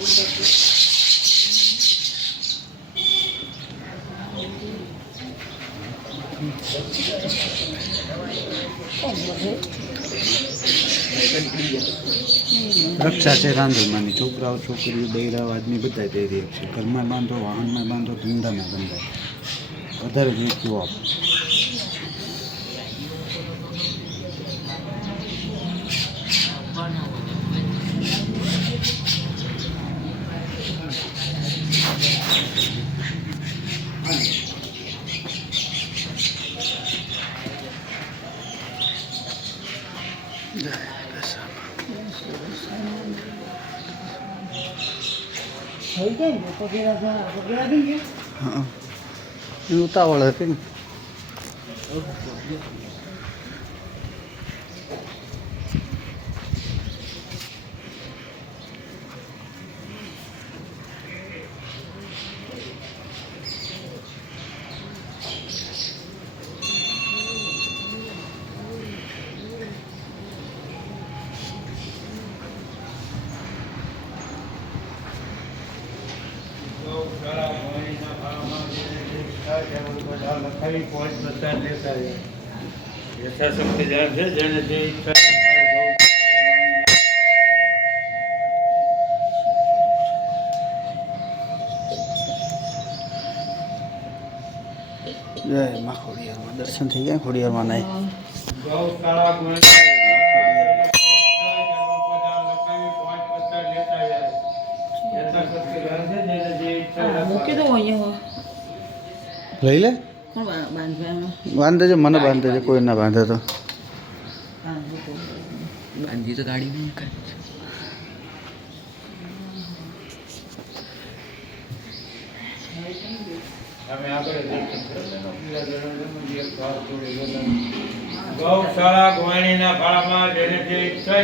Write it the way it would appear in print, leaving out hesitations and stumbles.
રક્ષા છે રાંધણમાંની, છોકરાઓ છોકરીઓ બૈરાઓ આદમી બધા જઈ રહ્યા છે. ઘરમાં બાંધો, વાહનમાં બાંધો, ધંધામાં બંધાય, વધારે મૃત્યુ આપ. હા, ઉતાવળ હતી ને. યથાશક્તિ ધ્યાન છે જેને જે ઈચ્છા જય માં ખોડિયારમાં દર્શન થઈ ગયા. ખોડિયારમાં નાય લઈ લે, બાંધે છે, મને બાંધે છે, કોઈ ના બાંધે તો બાંધી તો ગાડી નહીં કરે. ગૌશાળા ગોવાણીના ફાળામાં જેને જે ઈચ્છા